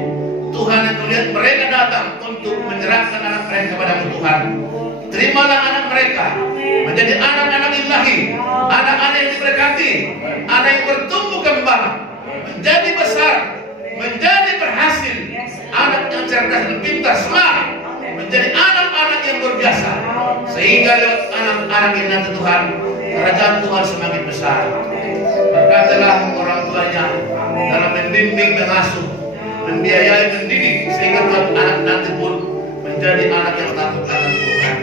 Tuhan, yang lihat mereka datang untuk menyerahkan anak mereka kepada-Mu Tuhan. Terimalah anak mereka menjadi anak-anak ilahi, anak-anak yang diberkati, anak yang bertumbuh kembang, menjadi besar, menjadi berhasil, anak yang cerdas dan pintar, smart, menjadi anak-anak yang luar biasa, sehingga lewat anak-anak ini nanti Tuhan, kerajaan Tuhan semakin besar. Berkatilah orang tuanya dalam membimbing, mengasuh, membiayai, mendidik, sehingga Tuhan anak nanti pun menjadi anak yang takut akan Tuhan.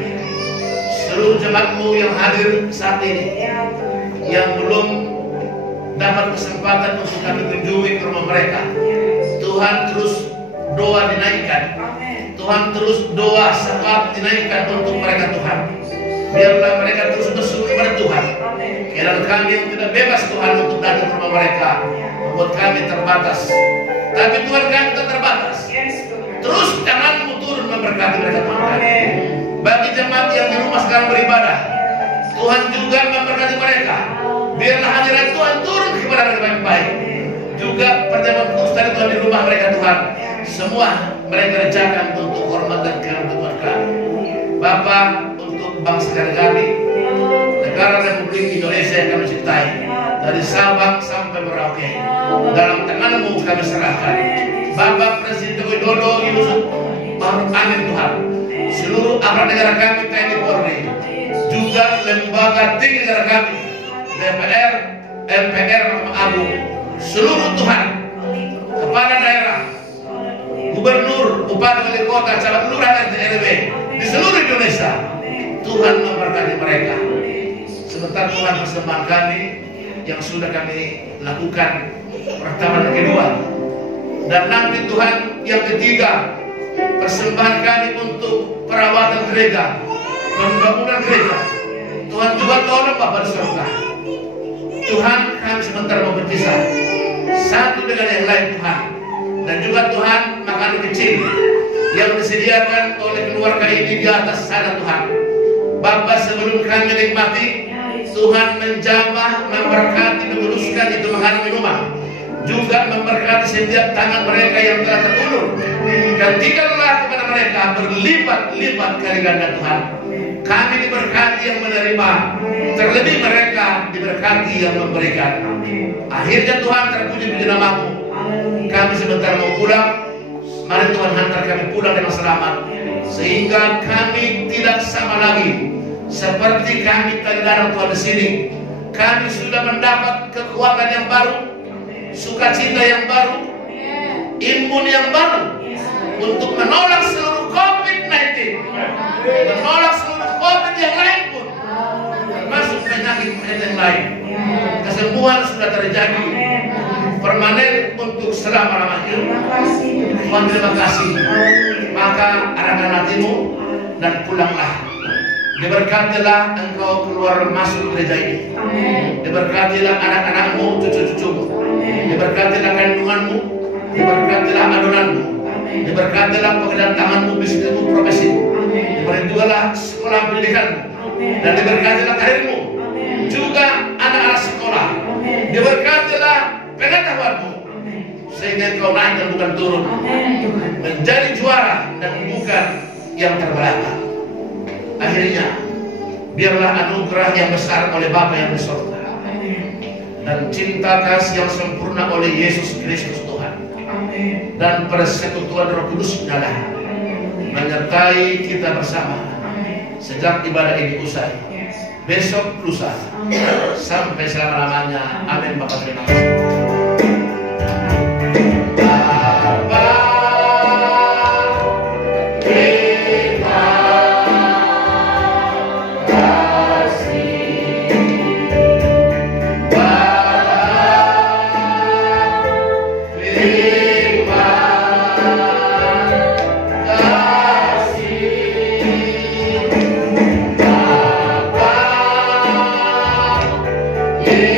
Seluruh jemaat-Mu yang hadir saat ini, yang belum dapat kesempatan untuk kami kunjungi ke rumah mereka, Tuhan terus doa dinaikkan. Tuhan terus doa saat dinaikkan untuk mereka Tuhan. Biarlah mereka terus bersyukur kepada Tuhan. Kiranya kami yang tidak bebas Tuhan untuk datang ke rumah mereka membuat kami terbatas. Tapi Tuhan, kami tak terbatas. Terus tangan-Mu turun memberkati mereka Tuhan. Bagi jemaat yang di rumah sekarang beribadah, Tuhan juga memberkati mereka. Biarlah hadirat Tuhan turun kepada mereka yang baik. Juga perjamuan khusus dari Tuhan di rumah mereka Tuhan, semua mereka kerjakan untuk hormat dan kemuliaan kami. Bapa, untuk bangsa kami, negara Republik Indonesia yang kami cintai, dari Sabang sampai Merauke, dalam tangan-Mu kami serahkan. Bapak Presiden Joko Widodo, Yusuf Maruf Amin Tuhan, seluruh aparat negara kami, TNI Polri, juga lembaga tinggi negara kami, DPR, MPR, Mahkamah Agung, seluruh Tuhan, kepala daerah, gubernur, bupati, wali kota, camat lurah, RT RW di seluruh Indonesia, Tuhan memberkati mereka. Sebentar Tuhan persembahan kami yang sudah kami lakukan pertama dan kedua, dan nanti Tuhan yang ketiga, persembahan kami untuk perawatan gereja, pembangunan gereja. Tuhan juga tolong Bapak di surga. Tuhan, kami sebentar mau berpisah satu dengan yang lain Tuhan. Dan juga Tuhan, makanan kecil yang disediakan oleh keluarga ini di atas sana Tuhan. Bapak, sebelum kami menikmati, Tuhan menjamah, memberkati, menguruskan itu makanan minuman, juga memberkati setiap tangan mereka yang telah terulur. Gantikanlah kepada mereka berlipat-lipat kali ganda Tuhan. Kami diberkati yang menerima, terlebih mereka diberkati yang memberikan. Akhirnya Tuhan, terpuji namamu. Kami sebentar mau pulang. Mari Tuhan hantar kami pulang dengan selamat, sehingga kami tidak sama lagi seperti kami terkadang Tuhan di sini. Kami sudah mendapat kekuatan yang baru, sukacita yang baru, imun yang baru untuk menolak seluruh COVID-19, menolak seluruh COVID yang lain pun, termasuk penyakit-penyakit yang lain. Kesembuhan sudah terjadi permanen untuk selama-lamanya. Tuhan, terima kasih. Maka arahkan hatimu dan pulanglah. Diberkatilah engkau keluar masuk gereja ini. Diberkatilah anak-anakmu, cucu-cucumu. Diberkatilah kandunganmu. Diberkatilah adonanmu. Diberkatilah pekerjaan tanganmu, bisnismu, profesimu. Diberkatilah sekolah pendidikanmu. Dan diberkatilah karirmu. Juga anak-anak sekolah. Diberkatilah pengetahuanmu, sehingga engkau naik dan bukan turun, menjadi juara dan bukan yang terbelakang. Akhirnya biarlah anugerah yang besar oleh Bapa yang di surga dan cinta kasih yang sempurna oleh Yesus Kristus Tuhan dan persekutuan Roh Kudus nyala menyertai kita bersama sejak ibadah ini usai, besok lusa, sampai selama-lamanya. Amin. Bapak terima kasih. Yeah.